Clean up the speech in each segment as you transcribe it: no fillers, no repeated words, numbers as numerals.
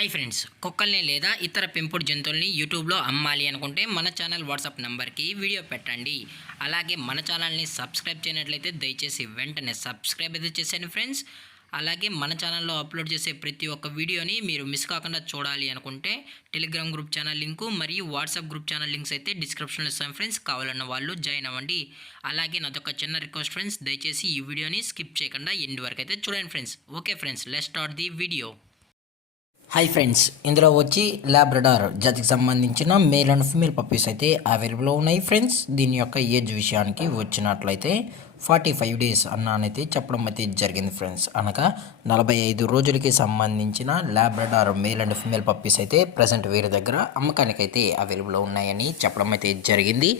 Hi friends, కుక్కల్ని లేదా ఇతర పెంపుడు జంతువుల్ని యూట్యూబ్లో అమ్మాలి అనుకుంటే మన ఛానల్ వాట్సాప్ నెంబర్కి వీడియో పెట్టండి. అలాగే మన ఛానల్ని సబ్స్క్రైబ్ చేయనట్లయితే దయచేసి వెంటనే సబ్స్క్రైబ్ అయితే చేసేయండి ఫ్రెండ్స్. అలాగే మన ఛానల్లో అప్లోడ్ చేసే ప్రతి ఒక్క వీడియోని మీరు మిస్ కాకుండా చూడాలి అనుకుంటే టెలిగ్రామ్ గ్రూప్ ఛానల్ లింకు మరియు వాట్సాప్ గ్రూప్ ఛానల్ లింక్స్ అయితే డిస్క్రిప్షన్లో ఇస్తాను ఫ్రెండ్స్. కావాలన్న వాళ్ళు జాయిన్ అవ్వండి. అలాగే నాదొక చిన్న రిక్వెస్ట్ ఫ్రెండ్స్, దయచేసి ఈ వీడియోని స్కిప్ చేయకుండా ఎండ్ వరకు అయితే చూడండి friends. Okay friends, let's start the video. Hi friends, ఇందులో వచ్చి లాబ్రడార్ జాతికి సంబంధించిన మేల్ అండ్ ఫీమేల్ పప్పీస్ అయితే అవైలబుల్లో ఉన్నాయి ఫ్రెండ్స్. దీని యొక్క ఏజ్ విషయానికి వచ్చినట్లయితే 45 డేస్ అన్నానైతే చెప్పడం అయితే జరిగింది ఫ్రెండ్స్. అనగా 45 రోజులకి సంబంధించిన Labrador male and female puppies అయితే ప్రజెంట్ వీరి దగ్గర అమ్మకానికి అయితే అవైలబుల్లో ఉన్నాయని చెప్పడం అయితే జరిగింది.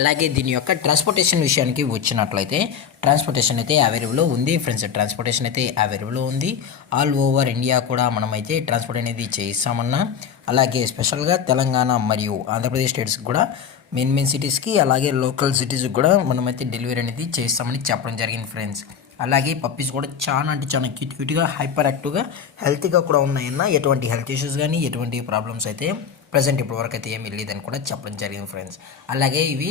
అలాగే దీని యొక్క ట్రాన్స్పోర్టేషన్ విషయానికి వచ్చినట్లయితే ట్రాన్స్పోర్టేషన్ అయితే అవైలబుల్లో ఉంది ఫ్రెండ్స్. ట్రాన్స్పోర్టేషన్ అయితే అవైలబుల్లో ఉంది. ఆల్ ఓవర్ ఇండియా కూడా మనమైతే ట్రాన్స్పోర్ట్ అనేది చేయిస్తామన్నా. అలాగే స్పెషల్గా తెలంగాణ మరియు ఆంధ్రప్రదేశ్ స్టేట్స్కి కూడా మెయిన్ సిటీస్కి అలాగే లోకల్ సిటీస్కి కూడా మనమైతే డెలివరీ అనేది చేస్తామని చెప్పడం జరిగింది ఫ్రెండ్స్. అలాగే పప్పీస్ కూడా చాలా అంటే చాలా క్యూట్గా హైపర్ యాక్టివ్గా హెల్తీగా కూడా ఉన్నాయన్న. ఎటువంటి హెల్త్ ఇష్యూస్ కానీ ఎటువంటి ప్రాబ్లమ్స్ అయితే ప్రజెంట్ ఇప్పటివరకు అయితే ఏమీ లేదని కూడా చెప్పడం జరిగింది ఫ్రెండ్స్. అలాగే ఇవి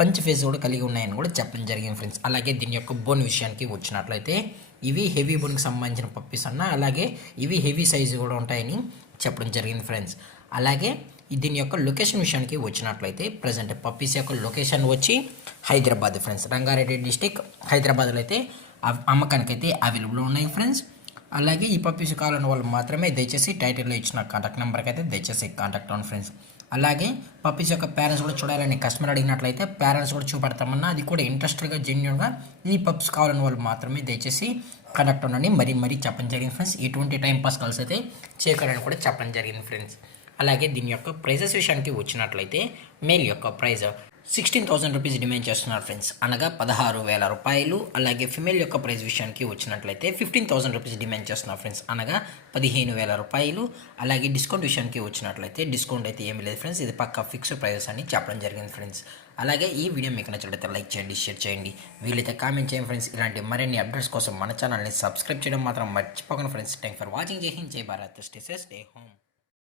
పంచ్ ఫేస్ కూడా కలిగి ఉన్నాయని కూడా చెప్పడం జరిగింది ఫ్రెండ్స్. అలాగే దీని యొక్క బోన్ విషయానికి వచ్చినట్లయితే ఇవి హెవీ బోన్కి సంబంధించిన పప్పీస్ అన్న. అలాగే ఇవి హెవీ సైజు కూడా ఉంటాయని చెప్పడం జరిగింది ఫ్రెండ్స్. అలాగే దీని యొక్క లొకేషన్ విషయానికి వచ్చినట్లయితే ప్రజెంట్ పప్పీస్ యొక్క లొకేషన్ వచ్చి హైదరాబాద్ ఫ్రెండ్స్. రంగారెడ్డి డిస్టిక్ హైదరాబాద్లో అయితే అమ్మకానికి అయితే అవైలబుల్ ఉన్నాయి ఫ్రెండ్స్. అలాగే ఈ పప్పీస్ కావాలన్న వాళ్ళు మాత్రమే దయచేసి టైటిల్లో ఇచ్చిన కాంటాక్ట్ నెంబర్కి అయితే దయచేసి కాంటాక్ట్ అవ్వండి ఫ్రెండ్స్. అలాగే పప్పీస్ యొక్క పేరెంట్స్ కూడా చూడాలని కస్టమర్ అడిగినట్లయితే పేరెంట్స్ కూడా చూపెడతామన్నా. అది కూడా ఇంట్రెస్ట్గా జెన్యున్గా ఈ పప్స్ కావాలన్న వాళ్ళు మాత్రమే దయచేసి కాంటాక్ట్ ఉండండి. మరీ చెప్పడం జరిగింది ఫ్రెండ్స్. ఎటువంటి టైంపాస్ కాల్స్ అయితే చేయకూడదని కూడా చెప్పడం జరిగింది ఫ్రెండ్స్. అలాగే దీని యొక్క ప్రైజెస్ విషయానికి వచ్చినట్లయితే మేల్ యొక్క ప్రైజ్ 16,000 రూపీస్ డిమాండ్ చేస్తున్నారు ఫ్రెండ్స్, అనగా 16,000 రూపాయలు. అలాగే ఫిమేల్ యొక్క ప్రైస్ విషయానికి వచ్చినట్లయితే 15,000 రూపీస్ డిమాండ్ చేస్తున్నారు ఫ్రెండ్స్, అనగా 15,000 రూపాయలు. అలాగే డిస్కౌంట్ విషయానికి వచ్చినట్లయితే డిస్కౌంట్ అయితే ఏమీ లేదు ఫ్రెండ్స్. ఇది పక్కా ఫిక్స్డ్ ప్రైజెస్ అని చెప్పడం జరిగింది ఫ్రెండ్స్. అలాగే ఈ వీడియో మీకు నచ్చినట్లయితే లైక్ చేయండి, షేర్ చేయండి, వీలైతే కామెంట్ చేయండి ఫ్రెండ్స్. ఇలాంటి మరిన్ని అప్డేట్స్ కోసం మన ఛానల్ని సబ్స్క్రైబ్ చేయడం మాత్రం మర్చిపోకండి ఫ్రెండ్స్. Thank for watching. జై హింద్, జై Bharat, stay safe, stay home.